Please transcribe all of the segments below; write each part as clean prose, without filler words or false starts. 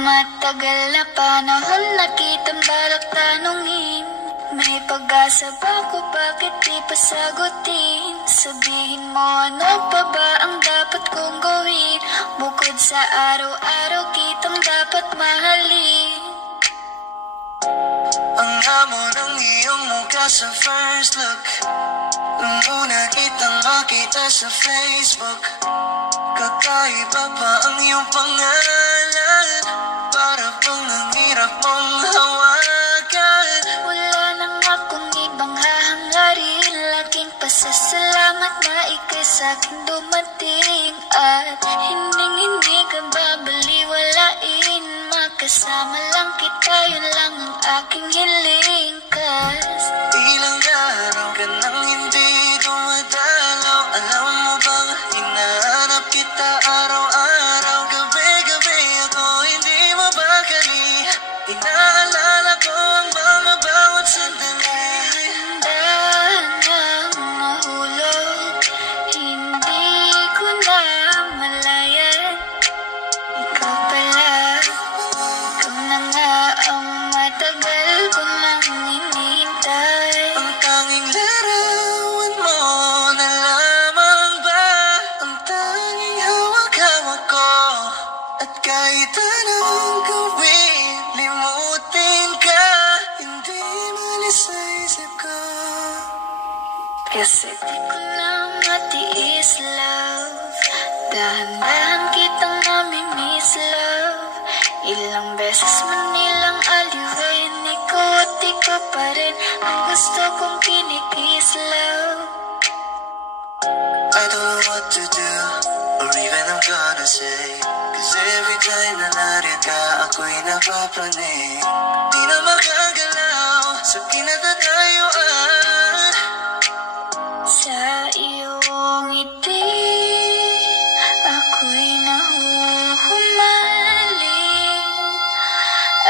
Matagal na panahon na kitang balak tanungin. May pag-asa ba ko, bakit di pa sagutin? Sabihin mo ano pa ba ang dapat kong gawin? Bukod sa araw-araw kitang dapat mahalin. Ang amo ng iyong mukha sa first look, nung una kitang makita sa Facebook. Kakaiba pa ang iyong pangalan, para bang ang hirap mong hawakan. Wala nang akong ibang hahangarin, laging pasasalamat na ika'y sa'kin dumating. At hindi ka babaliwalain, makasama lang kita, yun lang ang aking hiling. Cause ilang araw ka nang hindi dumadalaw. Alam mo bang hinahanap kita araw-araw? Gabi-gabi ako hindi mapakali, inaalala ko ang mga bawat sandali. dahan ng mahulog, hindi ko na malayan. Ikaw pala, ikaw na nga ang matagal ko nang hinihintay. Ang tanging larawan mo na lamang ba ang tanging hawak-hawak ko? At kahit anong gawin, limutin ka, hindi malis sa isip ko. Kasi di ko na matiis, love. Dahan-dahan kitang namimiss, love. Ilang beses man nilang aliwin, ikaw at ikaw pa rin ang gusto kong kinikis, love. I don't know what to do, or even I'm gonna say, cause every time na nariyan ka, ako'y napapraning. Di na makagalaw sa kinatatayuan. Sa iyong ngiti, ako'y nahuhumaling.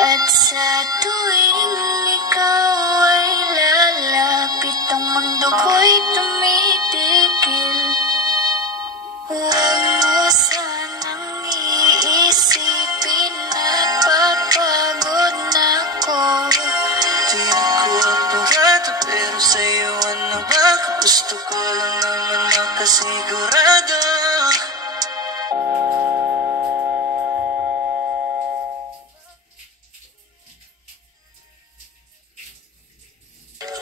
At sa tuwing ikaw ay lalapit, ang mundo ko'y tumitigil. Huwag mo sanang iisipin na papagod na ako. Di ako apurado, pero sa'yo ano ba? Gusto ko lang naman makasigurado.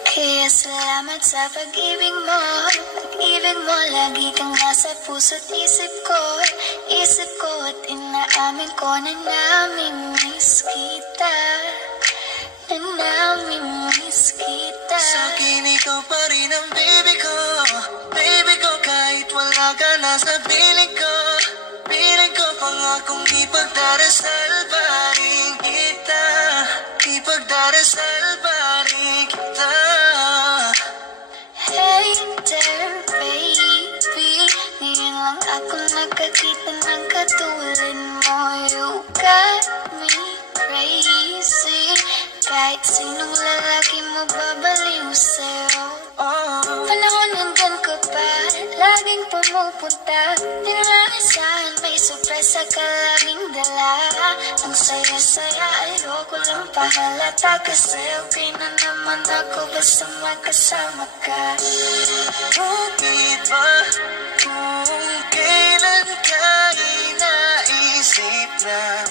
Kaya salamat sa pag-ibig mo. Pag-ibig mo lagi kang nasa puso't isip ko. Isip ko at inaamin ko na namimiss kita. Na namimiss kita. Sa'kin ikaw pa rin ang baby ko. Baby ko, kahit wala ka na sa piling ko. Piling ko pangakong ipagdarasal pa rin kita. Ipagdarasal pa rin kita. Hey there, baby. Ngayon lang ako nakakita ng katulad mo. You got me crazy. Kahit sinong lalaki mo babaliw sa'yo. Panahon nandyan ka pa, laging pumupunta. Di na naasahan, may sorpresa ka laging dala. Ang saya-saya, ayoko lang pahalata. Kasi okay na naman ako basta magkasama ka. Bakit ba kung kailan ka inaisip na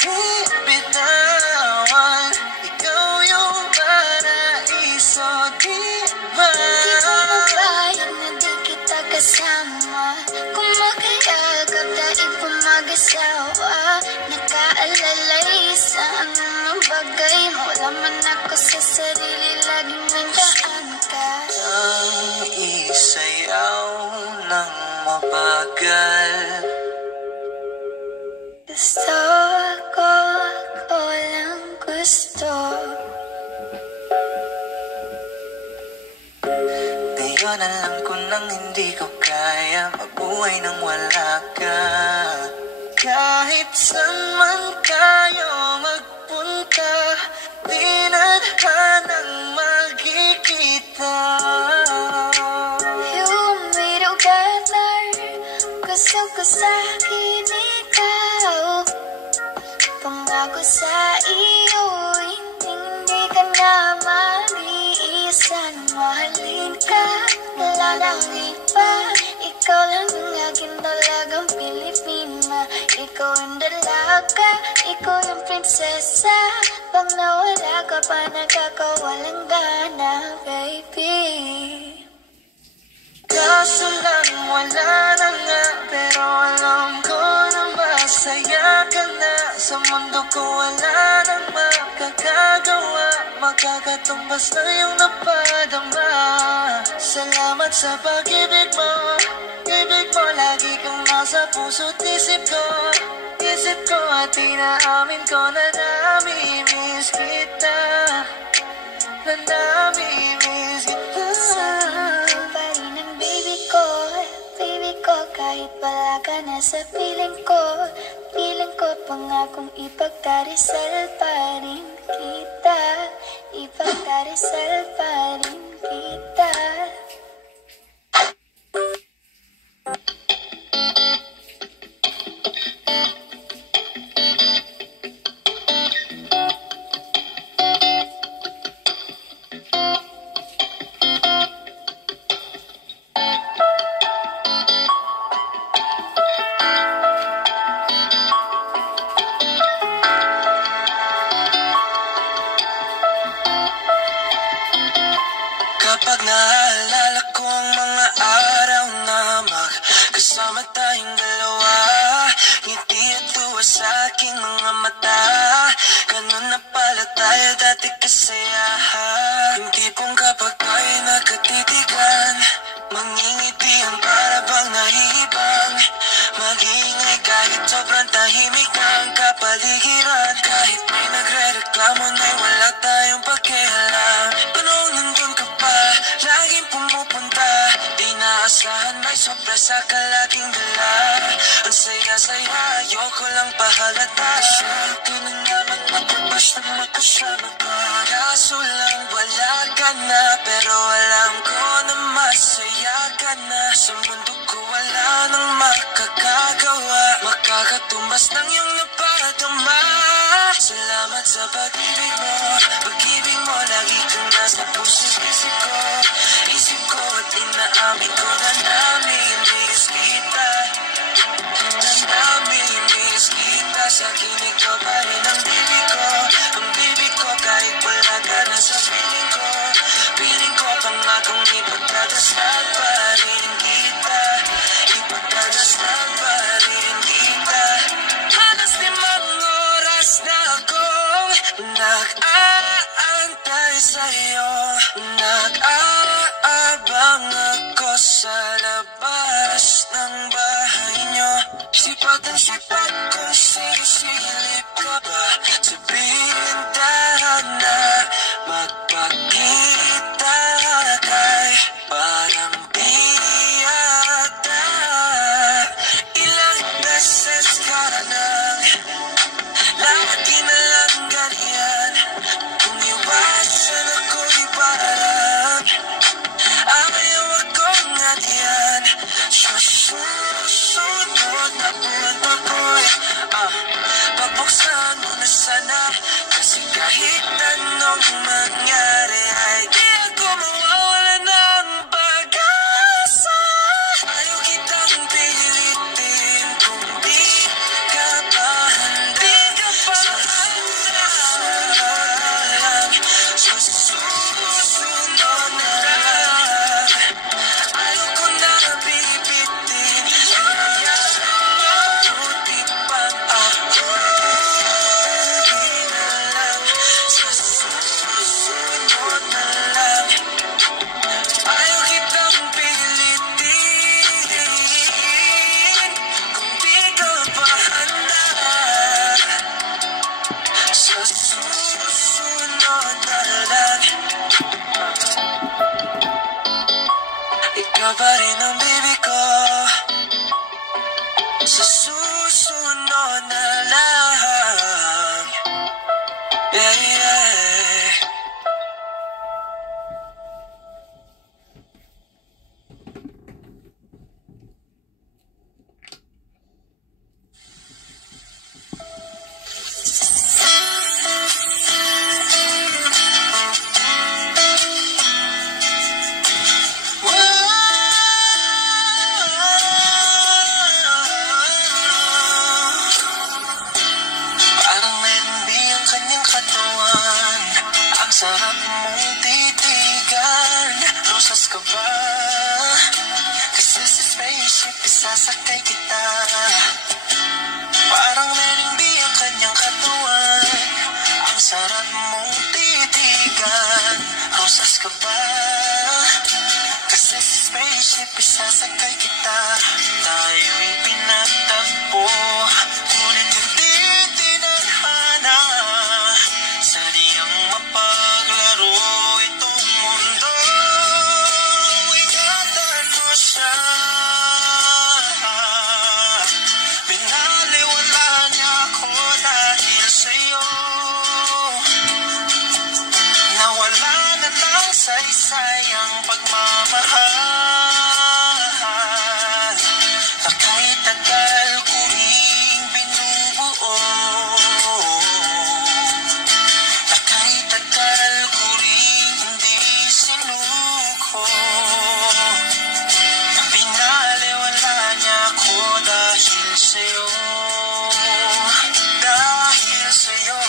di bitawan? Ikaw yung paraiso, di ba? Di ko mabayang na di kita kasama. Kung makayagap dahil pa mag-asawa. Nakaalalay sa anong bagay mo. Laman ako sa sarili, laging nandaan ka. Ang isayaw ng mabagal. Gusto ako lang gusto. Ngayon alam ko nang hindi ko kaya mabuhay nang wala ka. Kahit saan man tayo magpunta, di na hanang magkikita. You made a better. Gusto ko sa'kin ikaw. ako sa iyo, hindi ka na mag-iisan. Mahalin ka, wala nang iba. Ikaw lang ang aking dalagang Pilipina. Ikaw ang dalaga, ikaw yung prinsesa. Pag nawala ka pa, nagkakawalang gana, baby. Kaso lang wala na nga, pero alam ko na masaya ka na. Sa mundo ko wala nang makakagawa, makakatumbas na yung napadama. Salamat sa pag-ibig mo, ibig mo lagi kang nasa puso't isip ko. Isip ko at inaamin ko na nami-miss kita, na nami-miss kita. Baby ko, kahit wala ka na sa piling ko pangakong ipagdarisal pa rin kita. Ipagdarisal pa rin kita. Kapag naalala ko ang mga araw na magkasama tayong dalawa, ngiti at tuwa sa aking mga mata. Ganun na pala tayo dati kasayahan. Yung tipong kapag tayo nagkatitigan, mangingitian para bang nahihibang. Mag-iingay kahit sobrang tahimik na ang kapaligiran. Kahit may nagre-reklamo na'y wala tayong pakialam. Panong nandun ka pa, laging pumupunta. Di naasahan may sorpresa ka laging dala. Ang saya-saya, ayoko lang pahalata. Ka na naman matapos na magkasama ka. Kaso lang wala ka na, pero alam ko na masaya ka na. Sa mundo ko wala nang makakagawa, makakatumbas ng iyong napadama. Salamat sa pag-ibig mo, pag-ibig mo lagi kang nasa puso't isip ko. Isip ko at inaamin ko na nami-miss kita, na nami-miss kita. Sa kinig ko pa rin ang bibig ko, ang bibig ko kahit wala ka na sa piling ko. Piling ko pangakong ipagdadasal pa rin kita, ipagdadasal pa rin kita. Halos 5 oras na akong nag-aantay sa'yo, nag-aabang ako sa labas ng bahay nyo. Sipat ang sipat kung sisilip ka ba sa bintana, magpakita kay parang biyata. Ilang beses ka nang lagi na lang ganyan, kung iwasan ako'y parang ayaw akong ganyan. Sa susunod na buwan ako'y pabuksan mo na sana. Kasi kahit anong mangyari ay di ako mawawala ng pag-asa. Ayaw kitang pilitin kung di ka pa handa. Sa susunod na lang, sa susunod na lang. Ayaw ko na bibitin, hayaan mo buti pang ako. Di na lang, sa susunod na lang. Ayaw kitang pilitin kung di ka pa handa. Sa susunod na lang, ikaw pa rin ang baby ko. Sa susunod na lang, yeah, yeah. sarap mong titigan. Rosas ka ba? Kasi sa spaceship isasakay kita. Parang merimbi ang kanyang katawan. Ang sarap mong titigan. Rosas ka ba? Kasi sa spaceship isasakay kita. Tayo'y pinagtagpo, ngunit hindi tinadhana. Sadyang mapaglaro itong mundo. Ingatan mo siya. Pinaliwala niya ako dahil sa'yo. Nawala na ng saysay ang pagmamahal na kahit tagal ko ring binubuo. Na kahit tagal ko ring hindi sinuko. Pinaliwala niya ako dahil sa'yo. Dahil sa'yo.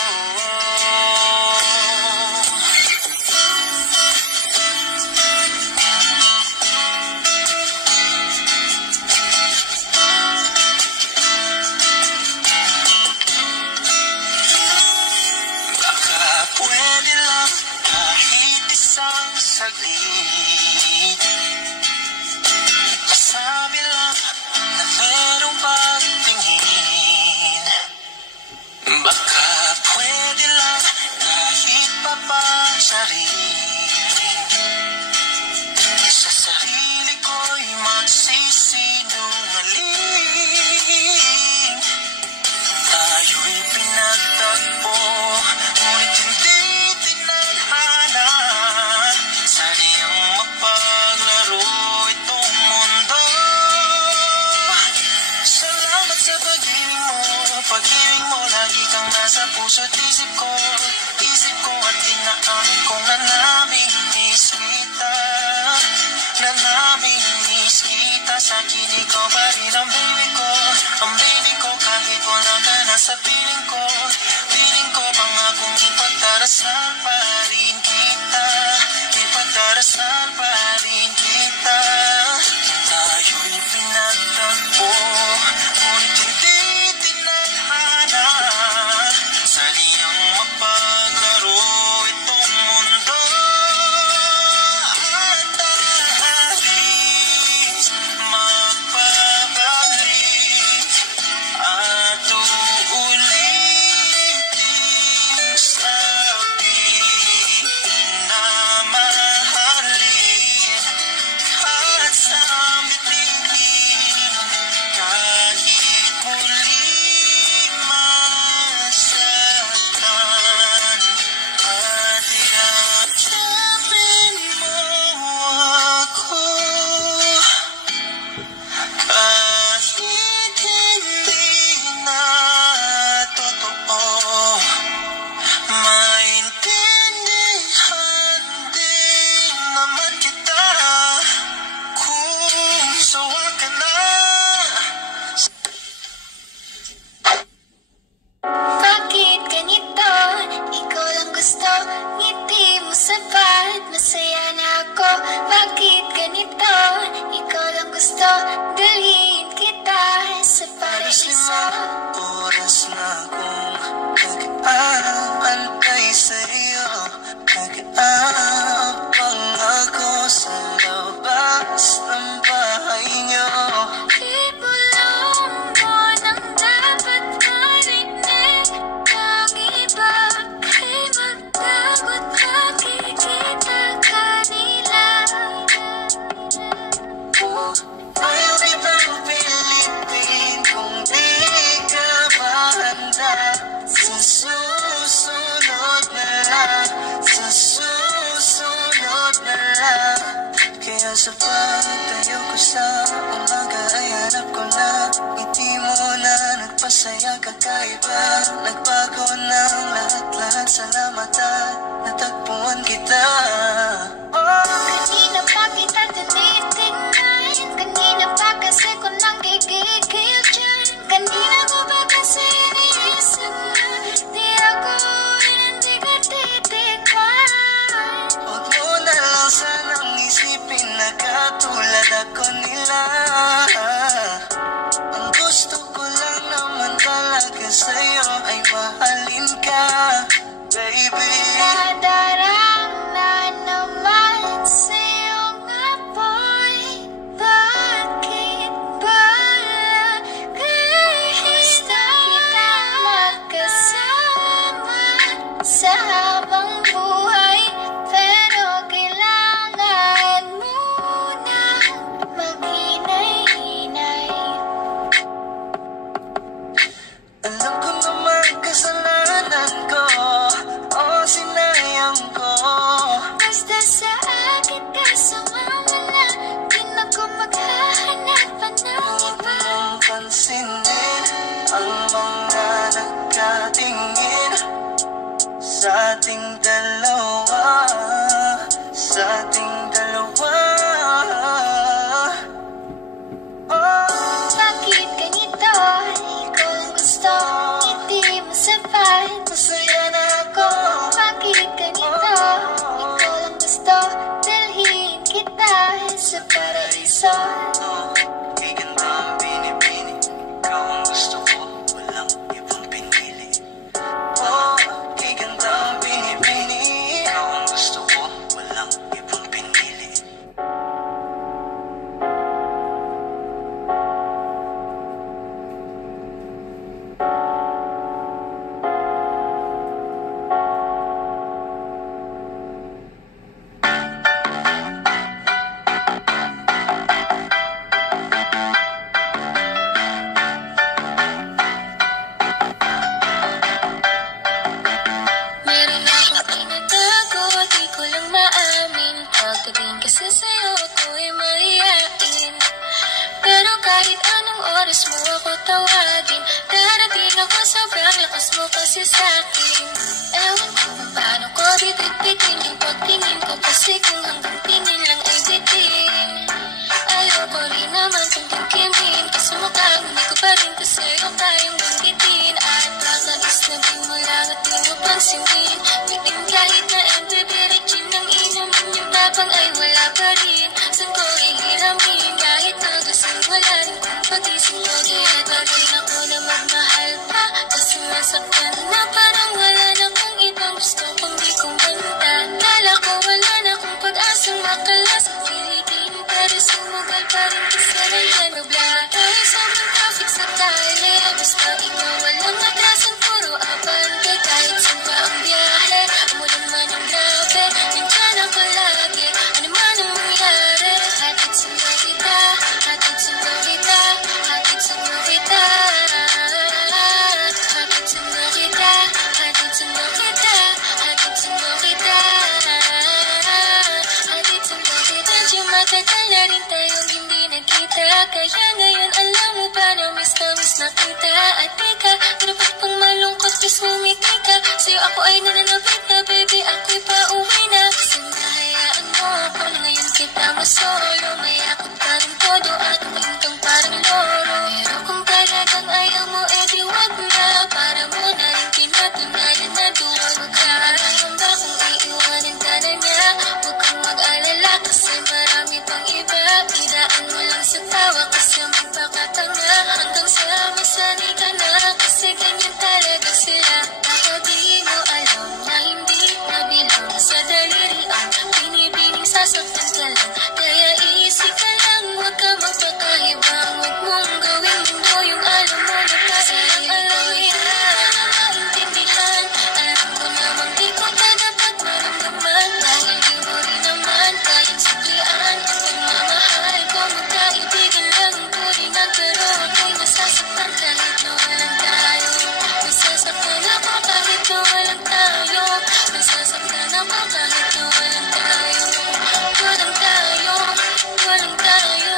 Baka pwede lang kahit isang saglit. Masabi lang na merong pagtingin. Baka pwede lang kahit papansarin. Sa sarili ko'y magsisinungaling. Tayo'y pinagtagpo, ngunit hindi tinadhana. Sadyang mapaglaro itong mundo. Salamat sa pag-ibig mo, lagi kang nasa puso't isip ko. Isip ko at tinaamin kong nanamimiss kita. Nanamimiss kita, sa akin ikaw pa rin ang baby ko. Ang baby ko kahit wala ka na sa piling ko. Piling ko pangakong ipagdarasal pa rin kita. Ipagdarasal pa rin kita. Tayo'y pinagtagpo, ngunit hindi tinadhana. Sadyang mapaglaro itong mundo. At alis, magpabalik. At uulitin sabihin na mahalin. At sambitin kahit muli masaktan. At yakapin mo ako kahit hindi na totoo. Maintindihan din naman kita kung sawa ka na. Bakit ganito? Ikaw lang gusto, ngiti mo sapat, masaya na ako. Bakit ganito? Ikaw lang gusto, dalhin kita sa Halos paraiso. 5 oras na akong nag-aantay sa'yo. Nag-aabang ako sa labas ng bahay niyo. Ibulong mo nang dapat marinig ng iba. Kay magtagot makikita kanila. Ayaw kitang pilitin kung di ka ba handa. Sa susunod na lang, sa susunod na lang. Kaya sa pagtayo ko sa umaga ay hanap ko na ngiti mo na nagpasaya kakaiba. Nagbago ng lahat-lahat, salamat at natagpuan kita. Kanina pa kita tinitingnan. Kanina pa kasi ko nang gigigil dyan. Kanina ko ba kasi iniisip na di ako hindi ka titikman. sa habang buhay, pero kailangan muna maghinay-hinay. Alam ko naman kasalanan ko, o sinayang ko. Basta sa akin ka sumawala, di na ko maghahanap pa ng iba. Ang pansinin ang mga nagkatingin sa ating dalawa, sa ating dalawa. Bakit ganito? Ikaw ang gusto, hindi mo sapat. Masaya na ako. Bakit ganito? Ikaw lang gusto, dalhin kita sa paraiso. Kay ganda ang binibini, ikaw ang gusto ko, walang ibang pinili. Kay ganda ang binibini, ikaw ang gusto ko, walang ibang pinili. Meron akong tinatago, di ko lang maamin. Pagdating kasi sa'yo, ako'y mahihain. Pero kahit anong oras mo ako tawagin, darating ako, sobrang lakas mo kasi sa'kin. Ewan ko kung paano ko bitbit-bitin yung pagtingin ko, kasi kung hanggang tingin lang ay bitin. Ayoko rin naman kung tingkimin, kasi mukhang hindi ko pa rin to sa'yo kayang banggitin. At nakagis na di mo lang at di mo pansinin. Bitin kahit na embibirik, gin ang inumin, yung tapang ay wala pa rin. Saan ko ihiramin, kahit nagasing wala rin kung pagising ko. Kaya pa rin ako na magmahal pa, kasi masaktan na parang wala na kung ibang gusto kung di kumanta. Kala ko wala na kung pag-asang makalas ang pilitin, pero sumugal pa rin kasi nandiyan mabla. Tayo sobrang traffic sa kalye, basta ikaw walang atrasan, puro abante. Kahit saan pa ang biyahe, umulan man ang grabe, nandiyan ako lagi, ano man ang mangyari. Hatid sundo kita, hatid sundo kita, hatid sundo kita. Hatid sundo kita, hatid sundo kita, hatid sundo kita. Hatid sundo kita. Medyo matagal na rin tayong hindi nagkita, kaya ngayon alam mo ba na miss na kita. At teka, dapat pang malungkot, please ngumiti ka. Sa'yo ako ay nananapit na, baby, ako'y pauwi na. Kasi nahayaan mo ako na ngayon kita masolo. May akot pa rin todo at ngayon kang parang loro. Pero kung talagang ayaw mo, edi wag na. Para mo na rin pinatunayan na duwag ka. Ayaw ba kung iiwanan ka na niya? Huwag kang mag-alala kasi marami pang iba. Idaan mo lang sa tawa kasi magpakatanga. Hanggang sa masanay ka na, kasi ganyan talaga sila. Ako di mo alam na hindi nabilang sa daliri ang binibining sasaktan ka lang. Kaya easy ka lang, huwag ka magpakahibang. Huwag mong gawin mundo yung alam mo na parang alawin. Maintindihan, alam ko namang di ko na dapat maramdaman. Dahil di mo rin naman kayang siklian ang pagmamahal ko. Magkaibigan lang ang turingan, pero ako'y nasasaktan kahit na walang tayo. Nasasaktan ako kahit na walang tayo. Nasasaktan ako kahit na walang tayo. Walang tayo, walang tayo.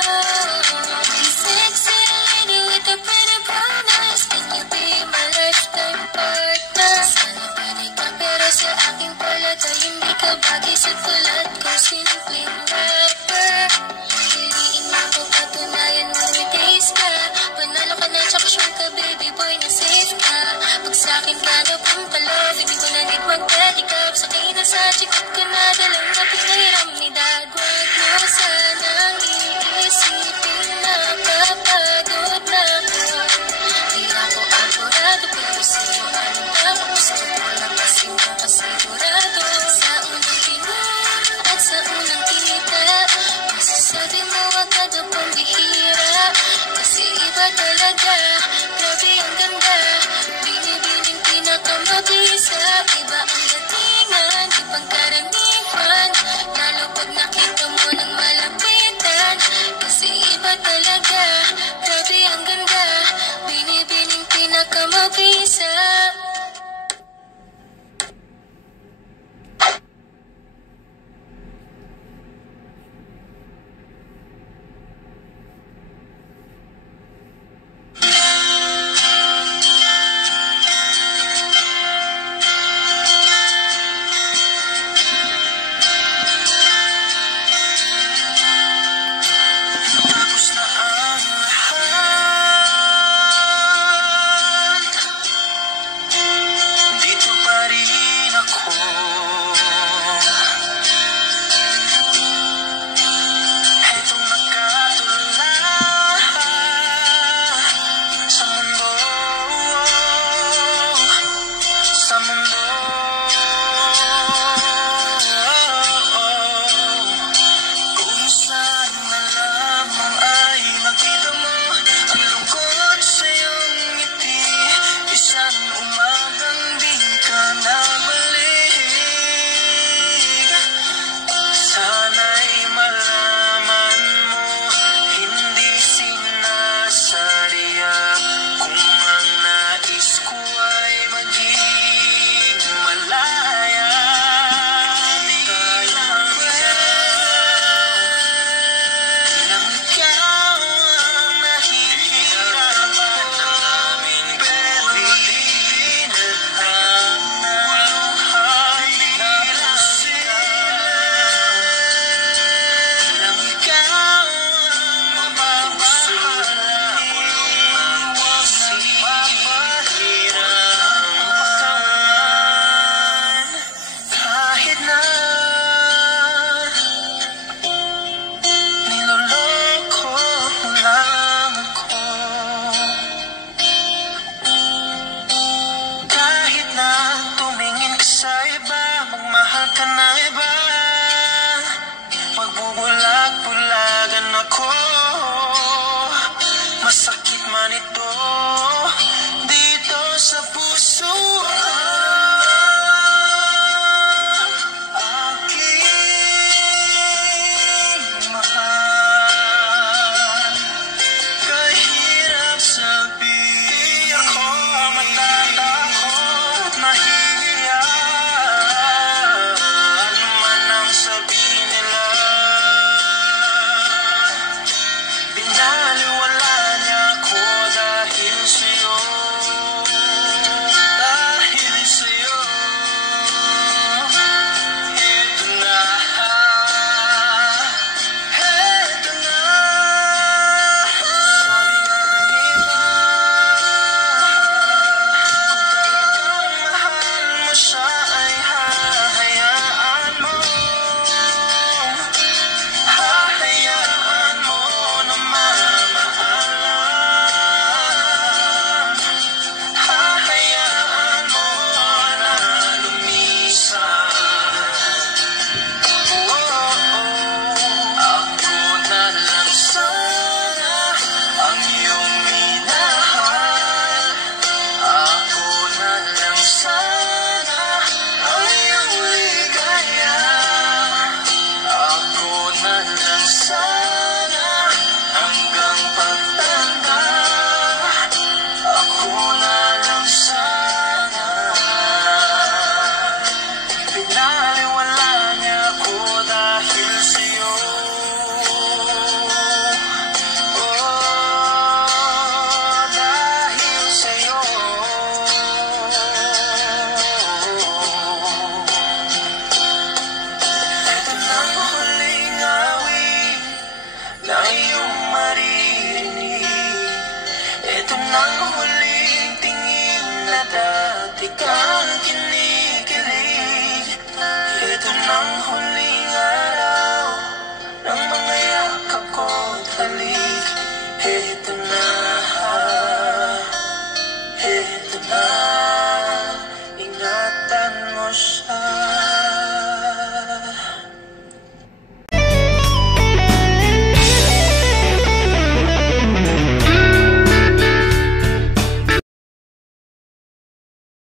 Sexy lady with a pretty brown eyes, can you be my lifetime partner? Sana pwede ka, pero sa aking palad ay hindi ka bagay sa tulad kong simpleng rapper. Piliin mo ko, patunayan mo may taste ka. Panalo ka na, tsaka sure ka, baby boy, na safe ka. Pag sa'kin ka na pampalove, hindi ko na need mag-pedicab. Sa kina sa chikot ko na dalang na pinahiram ni dad. Wag mo sanang iisipin na papagod na ako. Di ako apurado, pero sa'yo ano ba gusto ko lang kasi makasigurado. Sa unang tingin at sa unang kita, masasabi mo agad akong bihira. Kasi iba talaga, grabe ang ganda, binibining pinakamabili. mapisa